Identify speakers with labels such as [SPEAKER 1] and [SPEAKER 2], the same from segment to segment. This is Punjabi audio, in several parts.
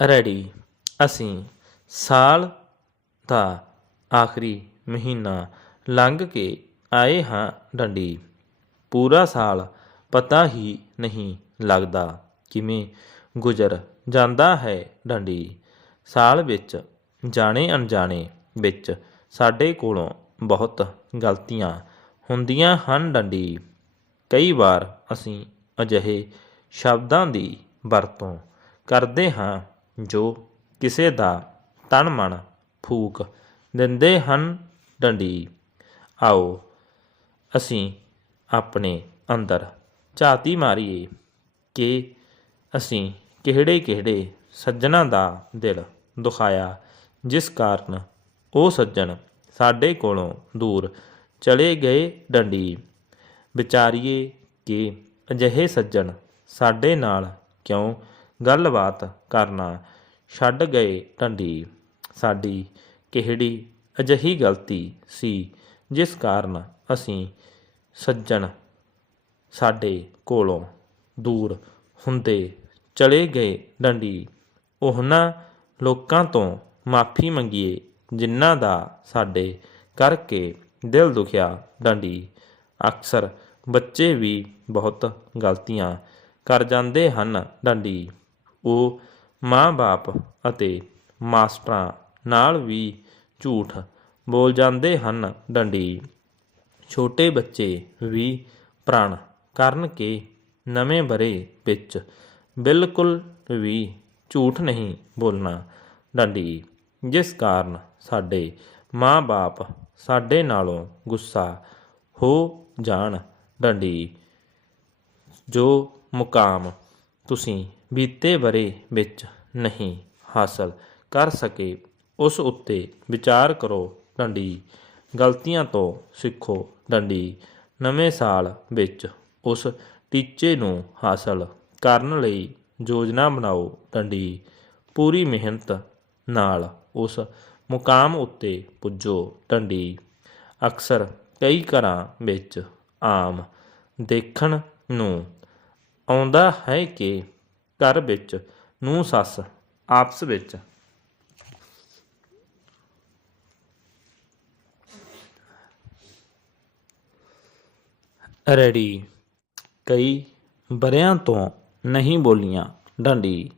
[SPEAKER 1] ਰੈਡੀ ਅਸੀਂ ਸਾਲ ਦਾ ਆਖਰੀ ਮਹੀਨਾ ਲੰਘ ਕੇ ਆਏ ਹਾਂ ਡੰਡੀ। ਪੂਰਾ ਸਾਲ ਪਤਾ ਹੀ ਨਹੀਂ ਲੱਗਦਾ ਕਿਵੇਂ ਗੁਜ਼ਰ ਜਾਂਦਾ ਹੈ ਡੰਡੀ। ਸਾਲ ਵਿੱਚ ਜਾਣੇ ਅਣਜਾਣੇ ਵਿੱਚ ਸਾਡੇ ਕੋਲੋਂ ਬਹੁਤ ਗਲਤੀਆਂ ਹੁੰਦੀਆਂ ਹਨ ਡੰਡੀ। ਕਈ ਵਾਰ ਅਸੀਂ ਅਜਿਹੇ ਸ਼ਬਦਾਂ ਦੀ ਵਰਤੋਂ ਕਰਦੇ ਹਾਂ ਜੋ ਕਿਸੇ ਦਾ ਤਨ ਮਨ ਫੂਕ ਦਿੰਦੇ ਹਨ ਡੰਡੀ। ਆਓ ਅਸੀਂ ਆਪਣੇ ਅੰਦਰ ਝਾਤੀ ਮਾਰੀਏ ਕਿ ਅਸੀਂ ਕਿਹੜੇ ਕਿਹੜੇ ਸੱਜਣਾ ਦਾ ਦਿਲ ਦੁਖਾਇਆ, ਜਿਸ ਕਾਰਨ ਉਹ ਸੱਜਣ ਸਾਡੇ ਕੋਲੋਂ ਦੂਰ ਚਲੇ ਗਏ ਡੰਡੀ। ਵਿਚਾਰੀਏ ਕਿ ਅਜਿਹੇ ਸੱਜਣ ਸਾਡੇ ਨਾਲ ਕਿਉਂ ਗੱਲਬਾਤ ਕਰਨਾ ਛੱਡ ਗਏ ਡੰਡੀ ਸਾਡੀ ਕਿਹੜੀ ਅਜਿਹੀ ਗਲਤੀ ਸੀ ਜਿਸ ਕਾਰਨ ਅਸੀਂ ਸੱਜਣ ਸਾਡੇ ਕੋਲੋਂ ਦੂਰ ਹੁੰਦੇ ਚਲੇ ਗਏ ਡੰਡੀ। ਉਹਨਾਂ ਲੋਕਾਂ ਤੋਂ ਮਾਫੀ ਮੰਗੀਏ ਜਿਨ੍ਹਾਂ ਦਾ ਸਾਡੇ ਕਰਕੇ ਦਿਲ ਦੁਖਿਆ ਡੰਡੀ। ਅਕਸਰ ਬੱਚੇ ਵੀ ਬਹੁਤ ਗਲਤੀਆਂ ਕਰ ਜਾਂਦੇ ਹਨ ਡੰਡੀ। ਉਹ ਮਾਂ-ਬਾਪ ਅਤੇ ਮਾਸਟਰਾਂ ਨਾਲ ਵੀ ਝੂਠ ਬੋਲ ਜਾਂਦੇ ਹਨ। ਡੰਡੀ। ਛੋਟੇ ਬੱਚੇ ਵੀ ਪ੍ਰਣ ਕਰਨ ਕੇ ਨਵੇਂ ਬਰੇ ਵਿੱਚ ਬਿਲਕੁਲ ਵੀ ਝੂਠ ਨਹੀਂ ਬੋਲਣਾ। ਡੰਡੀ। ਜਿਸ ਕਾਰਨ ਸਾਡੇ ਮਾਂ-ਬਾਪ ਸਾਡੇ ਨਾਲੋਂ ਗੁੱਸਾ ਹੋ ਜਾਣ। ਡੰਡੀ। ਜੋ ਮੁਕਾਮ ਤੁਸੀਂ ਬੀਤੇ ਬਰੇ ਵਿੱਚ ਨਹੀਂ ਹਾਸਲ ਕਰ ਸਕੇ। ਉਸ ਉੱਤੇ ਵਿਚਾਰ ਕਰੋ ਡੰਡੀ। ਗਲਤੀਆਂ ਤੋਂ ਸਿੱਖੋ ਡੰਡੀ। ਨਵੇਂ ਸਾਲ ਵਿੱਚ ਉਸ ਟੀਚੇ ਨੂੰ ਹਾਸਲ ਕਰਨ ਲਈ ਯੋਜਨਾ ਬਣਾਓ ਡੰਡੀ। ਪੂਰੀ ਮਿਹਨਤ ਨਾਲ ਉਸ ਮੁਕਾਮ ਉੱਤੇ ਪੁੱਜੋ ਡੰਡੀ। ਅਕਸਰ ਕਈ ਘਰਾਂ ਵਿੱਚ ਆਮ ਦੇਖਣ ਨੂੰ ਆਉਂਦਾ ਹੈ ਕਿ ਘਰ ਵਿੱਚ ਨੂੰ ਸੱਸ, ਆਪਸ ਵਿੱਚ। ਰੈਡੀ। ਕਈ ਬਰਿਆਂ ਤੋਂ ਨਹੀਂ ਬੋਲੀਆਂ ਡੰਡੀ।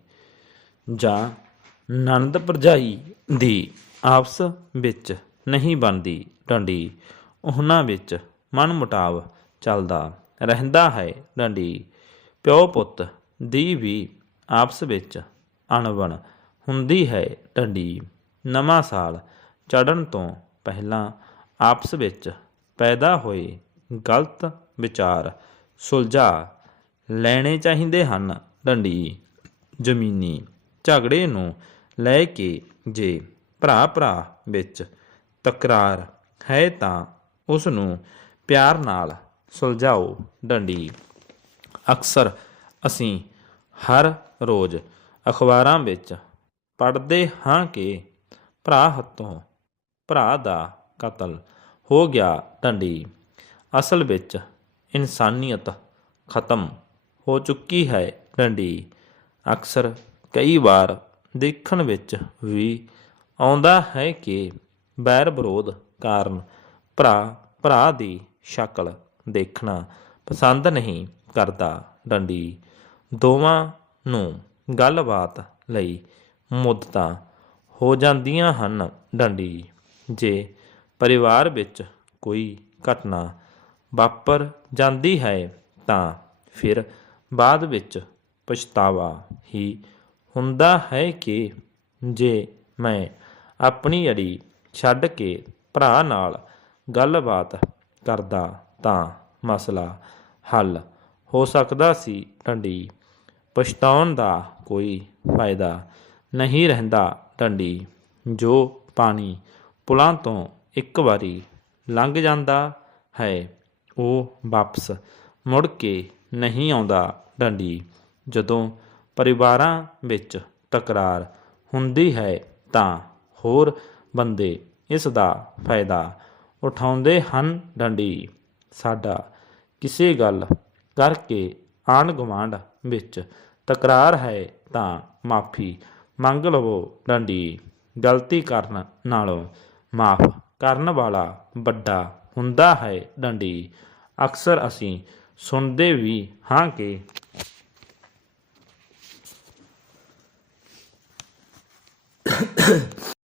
[SPEAKER 1] ਜਾਂ ਨਣਦ ਭਰਜਾਈ ਦੀ ਆਪਸ ਵਿੱਚ ਨਹੀਂ ਬਣਦੀ ਡੰਡੀ। ਉਹਨਾਂ ਵਿੱਚ ਮਨਮੁਟਾਵ ਚੱਲਦਾ ਰਹਿੰਦਾ ਹੈ ਡੰਡੀ। ਪਿਓ ਪੁੱਤ ਦੀ ਵੀ ਆਪਸ ਵਿੱਚ ਅਣਬਣ ਹੁੰਦੀ ਹੈ ਡੰਡੀ ਨਵਾਂ ਸਾਲ ਚੜ੍ਹਨ ਤੋਂ ਪਹਿਲਾਂ ਆਪਸ ਵਿੱਚ ਪੈਦਾ ਹੋਏ ਗਲਤ ਵਿਚਾਰ ਸੁਲਝਾ ਲੈਣੇ ਚਾਹੀਦੇ ਹਨ ਡੰਡੀ ਜ਼ਮੀਨੀ ਝਗੜੇ ਨੂੰ ਲੈ ਕੇ ਜੇ ਭਰਾ ਭਰਾ ਵਿੱਚ ਤਕਰਾਰ ਹੈ ਤਾਂ ਉਸ ਨੂੰ ਪਿਆਰ ਨਾਲ ਸੁਲਝਾਓ ਡੰਡੀ ਅਕਸਰ ਅਸੀਂ ਹਰ ਰੋਜ਼ ਅਖਬਾਰਾਂ ਵਿੱਚ ਪੜ੍ਹਦੇ ਹਾਂ ਕਿ ਭਰਾ ਹੱਥੋਂ ਭਰਾ ਦਾ ਕਤਲ ਹੋ ਗਿਆ ਡੰਡੀ। ਅਸਲ ਵਿੱਚ ਇਨਸਾਨੀਅਤ ਖਤਮ ਹੋ ਚੁੱਕੀ ਹੈ ਡੰਡੀ। ਅਕਸਰ ਕਈ ਵਾਰ ਦੇਖਣ ਵਿੱਚ ਵੀ ਆਉਂਦਾ ਹੈ ਕਿ ਬੈਰ ਵਿਰੋਧ ਕਾਰਨ ਭਰਾ ਭਰਾ ਦੀ ਸ਼ਕਲ ਦੇਖਣਾ ਪਸੰਦ ਨਹੀਂ ਕਰਦਾ ਡੰਡੀ। ਦੋਵਾਂ ਨੂੰ ਗੱਲਬਾਤ ਲਈ ਮੁੱਦਤਾਂ ਹੋ ਜਾਂਦੀਆਂ ਹਨ। ਡੰਡੀ, ਜੇ ਪਰਿਵਾਰ ਵਿੱਚ ਕੋਈ ਘਟਨਾ ਵਾਪਰ ਜਾਂਦੀ ਹੈ, ਤਾਂ ਫਿਰ ਬਾਅਦ ਵਿੱਚ ਪਛਤਾਵਾ ਹੀ ਹੁੰਦਾ ਹੈ ਕਿ ਜੇ ਮੈਂ ਆਪਣੀ ਅੜੀ ਛੱਡ ਕੇ ਭਰਾ ਨਾਲ ਗੱਲਬਾਤ ਕਰਦਾ ਤਾਂ ਮਸਲਾ ਹੱਲ ਹੋ ਸਕਦਾ ਸੀ। ਡੰਡੀ ਪਛਤਾਉਣ ਦਾ ਕੋਈ ਫਾਇਦਾ ਨਹੀਂ ਰਹਿੰਦਾ ਡੰਡੀ, ਜੋ ਪਾਣੀ ਪੁਲਾਂ ਤੋਂ ਇੱਕ ਵਾਰੀ ਲੰਘ ਜਾਂਦਾ ਹੈ, ਉਹ ਵਾਪਸ ਮੁੜ ਕੇ ਨਹੀਂ ਆਉਂਦਾ ਡੰਡੀ। ਜਦੋਂ ਪਰਿਵਾਰਾਂ ਵਿੱਚ ਤਕਰਾਰ ਹੁੰਦੀ ਹੈ, ਤਾਂ ਹੋਰ ਬੰਦੇ ਇਸ ਦਾ ਫਾਇਦਾ ਉਠਾਉਂਦੇ ਹਨ ਡੰਡੀ। ਸਾਡਾ ਕਿਸੇ ਗੱਲ ਕਰਕੇ ਆਂਢ ਗੁਆਂਢ ਵਿੱਚ ਤਕਰਾਰ ਹੈ ਤਾਂ ਮਾਫੀ ਮੰਗ ਲਵੋ ਡੰਡੀ, ਗਲਤੀ ਕਰਨ ਨਾਲੋਂ ਮਾਫ ਕਰਨ ਵਾਲਾ ਵੱਡਾ ਹੁੰਦਾ ਹੈ ਡੰਡੀ। ਅਕਸਰ ਅਸੀਂ ਸੁਣਦੇ ਵੀ ਹਾਂ ਕਿ